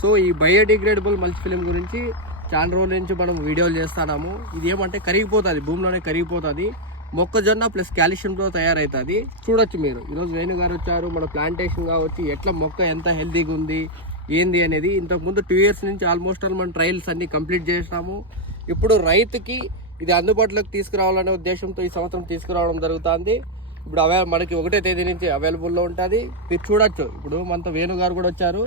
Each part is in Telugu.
సో ఈ బయోడిగ్రేడబుల్ మల్చ్ ఫిలిం గురించి చాలా రోజుల నుంచి మనం వీడియోలు చేస్తున్నాము. ఇది ఏమంటే కరిగిపోతుంది, భూమిలోనే కరిగిపోతుంది. మొక్కజొన్న ప్లస్ కాల్షియంతో తయారవుతుంది. చూడొచ్చు మీరు. ఈరోజు వేణు గారు వచ్చారు. మన ప్లాంటేషన్ కావచ్చు, ఎట్లా మొక్క ఎంత హెల్తీగా ఉంది ఏంది అనేది. ఇంతకుముందు 2 years నుంచి ఆల్మోస్ట్ మనం ట్రయల్స్ అన్ని కంప్లీట్ చేసినాము. ఇప్పుడు రైతుకి ఇది అందుబాటులోకి తీసుకురావాలనే ఉద్దేశంతో ఈ సంవత్సరం తీసుకురావడం జరుగుతుంది. ఇప్పుడు మనకి 1వ తేదీ నుంచి అవైలబుల్లో ఉంటుంది. మీరు చూడొచ్చు. ఇప్పుడు మనతో వేణు గారు కూడా వచ్చారు.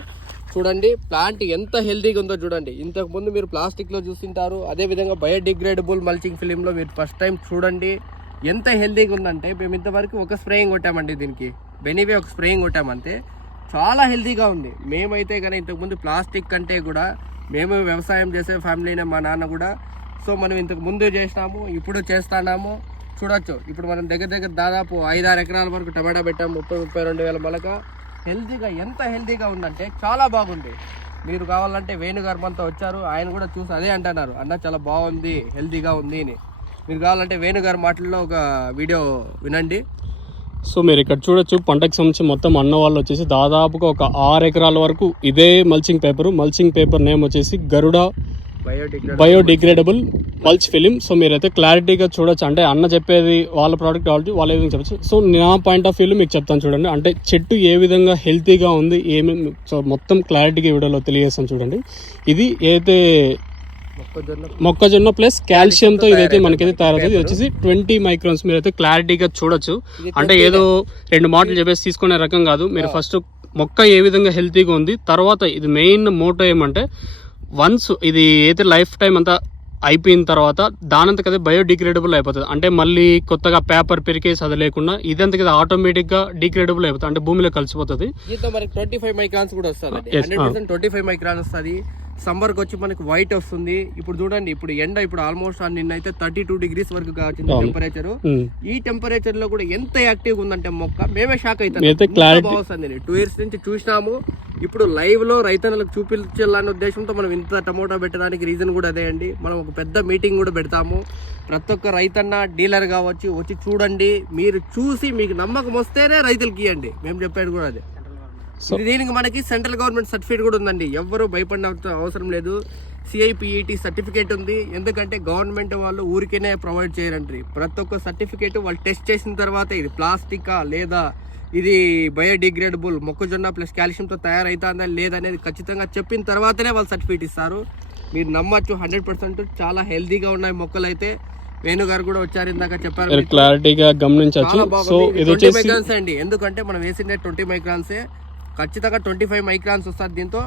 చూడండి ప్లాంట్ ఎంత హెల్తీగా ఉందో చూడండి. ఇంతకుముందు మీరు ప్లాస్టిక్లో చూస్తుంటారు, అదేవిధంగా బయోడిగ్రేడబుల్ మల్చింగ్ ఫిలింలో మీరు ఫస్ట్ టైం చూడండి ఎంత హెల్తీగా ఉందంటే. మేము ఇంతవరకు ఒక స్ప్రేయింగ్ కొట్టామండి, దీనికి బెనివే ఒక స్ప్రేయింగ్ కొట్టామంతే. చాలా హెల్తీగా ఉంది. మేమైతే కానీ ఇంతకుముందు ప్లాస్టిక్ కంటే కూడా మేము వ్యవసాయం చేసే ఫ్యామిలీనే, మా నాన్న కూడా. సో మనం ఇంతకు ముందు చేసినాము, ఇప్పుడు చేస్తున్నాము. చూడొచ్చు. ఇప్పుడు మనం దగ్గర దాదాపు 5-6 ఎకరాల వరకు టమాటా పెట్టాము. 30-32 వేల మొలక. హెల్తీగా ఎంత హెల్తీగా ఉందంటే చాలా బాగుంది. మీరు కావాలంటే వేణు గారు మనతో వచ్చారు, ఆయన కూడా చూసి అదే అంటున్నారు, అన్న చాలా బాగుంది, హెల్తీగా ఉంది అని. మీరు కావాలంటే వేణు గారి మాటల్లో ఒక వీడియో వినండి. సో మీరు ఇక్కడ చూడొచ్చు, పంటకు సంబంధించి మొత్తం అన్న వాళ్ళు వచ్చేసి దాదాపుగా ఒక 6 ఎకరాల వరకు ఇదే మల్చింగ్ పేపర్ నేమ్ వచ్చేసి గరుడ బయోడిగ్రేడబుల్ మల్చ్ ఫిలిం. సో మీరైతే క్లారిటీగా చూడొచ్చు. అంటే అన్న చెప్పేది వాళ్ళ ప్రోడక్ట్ వాళ్ళ విధంగా చెప్పచ్చు. సో నా పాయింట్ ఆఫ్ వ్యూలో మీకు చెప్తాను చూడండి. అంటే చెట్టు ఏ విధంగా హెల్తీగా ఉంది ఏమేమి, సో మొత్తం క్లారిటీగా వీడియోలో తెలియజేస్తాను చూడండి. ఇది ఏదైతే మొక్కజొన్న ప్లస్ కాల్షియంతో ఇదైతే మనకైతే తయారవుతుంది. ఇది వచ్చేసి 20 మైక్రాన్స్. మీరైతే క్లారిటీగా చూడొచ్చు. అంటే ఏదో 2 మాటలు చెప్పేసి తీసుకునే రకం కాదు. మీరు ఫస్ట్ మొక్క ఏ విధంగా హెల్తీగా ఉంది, తర్వాత ఇది మెయిన్ మోటో ఏమంటే వన్స్ ఇది అయితే లైఫ్ టైం అంతా అయిపోయిన తర్వాత దానంతకదే బయోడిగ్రేడబుల్ అయిపోతుంది. అంటే మళ్ళీ కొత్తగా పేపర్ పెరికేసి అది లేకుండా ఇదంతకదే ఆటోమేటిక్గా డిగ్రేడబుల్ అయిపోతుంది, అంటే భూమిలో కలిసిపోతుంది. దీంతో మనకి 25 మైక్రాన్స్ కూడా వస్తుంది. 100% 25 మైక్రాన్స్ వస్తుంది. సమ్మర్కి వచ్చి మనకి వైట్ వస్తుంది. ఇప్పుడు చూడండి, ఇప్పుడు ఎండ ఇప్పుడు ఆల్మోస్ట్ నిన్నైతే 32 degrees వరకు కావచ్చు టెంపరేచర్. ఈ టెంపరేచర్ లో కూడా ఎంత యాక్టివ్ ఉందంటే మొక్క మేమే షాక్ అవుతాం. బాగుంది. 2 years నుంచి చూసినాము. ఇప్పుడు లైవ్ లో రైతన్నలకు చూపించాలనే ఉద్దేశంతో మనం ఇంత టమోటా పెట్టడానికి రీజన్ కూడా అదే అండి. మనం ఒక పెద్ద మీటింగ్ కూడా పెడతాము. ప్రతి ఒక్క రైతన్న డీలర్ కావచ్చు వచ్చి చూడండి. మీరు చూసి మీకు నమ్మకం వస్తేనే రైతులకి ఇవ్వండి. మేము చెప్పేది కూడా అదే. దీనికి మనకి సెంట్రల్ గవర్నమెంట్ సర్టిఫికేట్ కూడా ఉందండి. ఎవ్వరూ భయపడిన అవసరం లేదు. CIPET సర్టిఫికేట్ ఉంది. ఎందుకంటే గవర్నమెంట్ వాళ్ళు ఊరికేనే ప్రొవైడ్ చేయరండి. ప్రతి ఒక్క సర్టిఫికేట్ వాళ్ళు టెస్ట్ చేసిన తర్వాత ఇది ప్లాస్టికా లేదా ఇది బయోడిగ్రేడబుల్ మొక్కజొన్న ప్లస్ కాల్షియంతో తయారైతుందా లేదనేది ఖచ్చితంగా చెప్పిన తర్వాతనే వాళ్ళు సర్టిఫికేట్ ఇస్తారు. మీరు నమ్మచ్చు 100%. చాలా హెల్తీగా ఉన్నాయి మొక్కలు అయితే. వేణు గారు కూడా వచ్చారు, ఇందాక చెప్పారు, క్లారిటీగా గమనించవచ్చు. సో ఇది 20 మైక్రాన్స్ అండి. ఎందుకంటే మనం వేసిందే 20 మైక్రాన్సే. ఖచ్చితంగా 25 మైక్రాన్స్ వస్తుంది దీంతో.